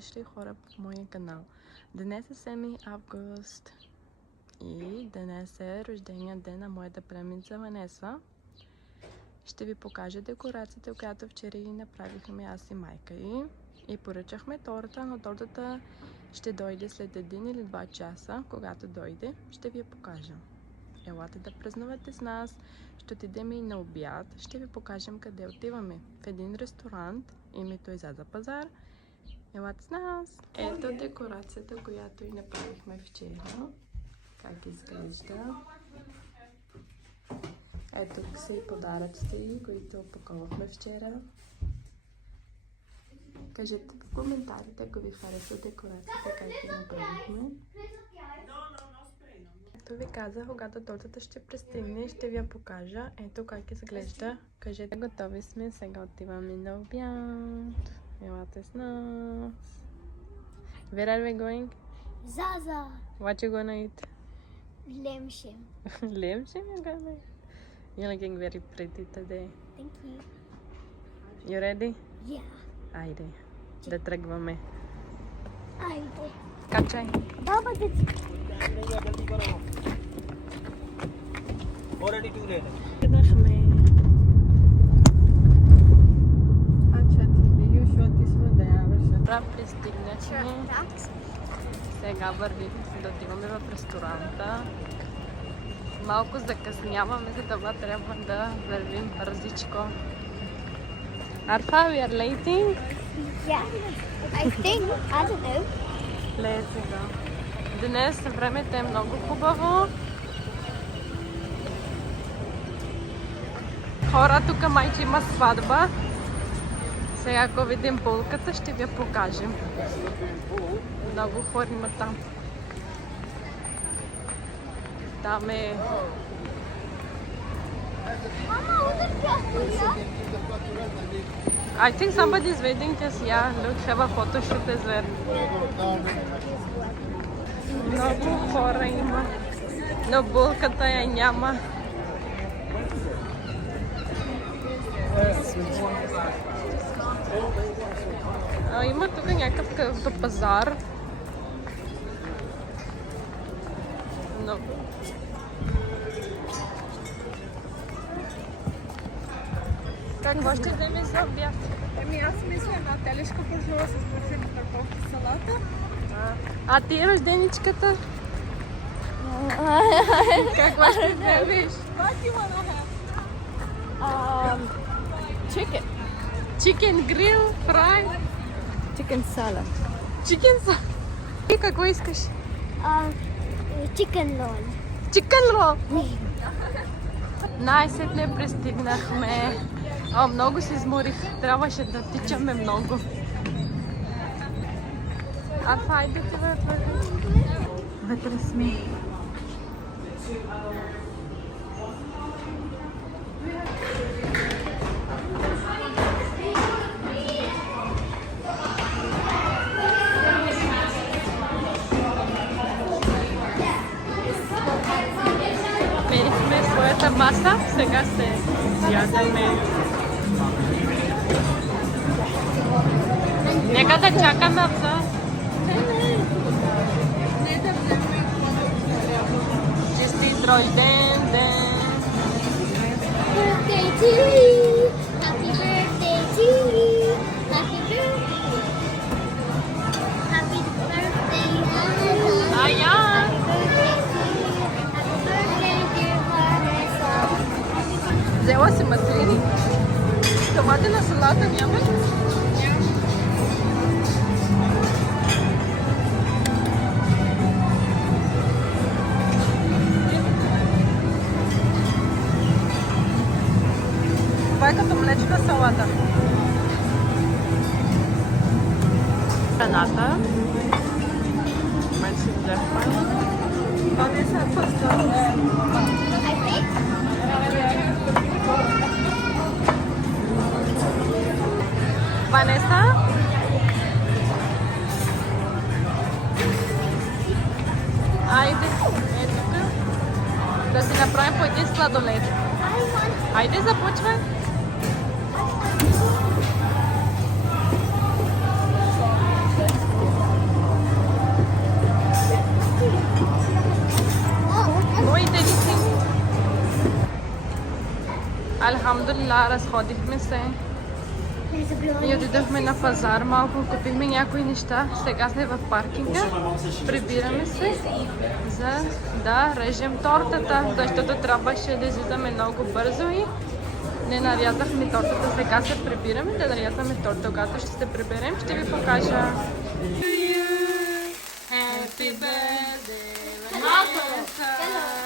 дошли хора в моя канал. Днес е 7 август и днес е рождения ден на моята племенница Ванеса. Ще ви покажа декорацията, която вчера и направихме аз и майка и поръчахме торта, но тортата ще дойде след 1 или 2 часа. Когато дойде, ще ви я покажа. Елате да празнувате с нас. Ще отидем и на обяд. Ще ви покажем къде отиваме. В един ресторант. Името е Заза пазар. Елате с нас. Ето декорацията, която и направихме вчера. Как изглежда. Ето са и подаръците, които опаковахме вчера. Кажете в коментарите, ако ви харесва декорацията, как ги направихме. Ето ви казах, когато тортата ще пристигне, ще ви я покажа. Ето как изглежда. Кажете, готови сме, сега отиваме на обяд. Елате с нас. Where are we going? Zaza. What you gonna eat? Lemshim. Lemshim you're gonna eat? You're looking very pretty today. Thank you. You ready? Yeah. Айде, да тръгваме. Айде. Качай. Баба, да ти... Already too late. Тръгнахме. Пристигнахме. Сега вървим да отиваме в ресторанта. Малко закъсняваме, за това трябва да вървим бързичко. Арфа, we are late? Yeah. I think, I don't know. Ле сега. Днес времето е много хубаво. Хора, тук майче има сватба. Сега ако видим полката, ще ви я покажем. Много хора има там. Там е... I think somebody is waiting just yeah. Look, have a photo shoot as well. Много хора има. Но булката я няма. Има тук някакъв като пазар. Но... Какво ще вземеш за обяд? Ами аз мисля една телешка буржуа с бързина картофи и салата. А ти рожденичката? Какво ще вземеш? What do you wanna have? Chicken. Chicken grill, fry? Chicken salad. Chicken salad? И какво искаш? Chicken roll. Chicken roll? Най-сетне пристигнахме. О, много се изморих. Трябваше да тичаме много. Хайде ти вътре сме. Мерихме своята маса, сега се ядаме. Нека да чакаме отца. Честит рожден ден! Birthday to you. Happy birthday to you. Happy birthday. Happy birthday, Mama. Аян! Happy birthday, dear Vanessa. Взела си маслини. Томатена салата няма ли? Това е като млечна салата. Храната. Мен си взема. Това не са пъста. I think. Ванеса? Айде, е тук. Да си направим по един сладолед. Айде, започвай. Алхамдулилlah, разходихме се. И отидохме на пазар малко, купихме някои неща. Сега сме в паркинга. Прибираме се за да режем тортата, защото трябваше да излизаме много бързо и не нарязахме тортата. Сега се прибираме да нарязваме торта. Когато ще се приберем, ще ви покажа. Happy birthday, Vanessa.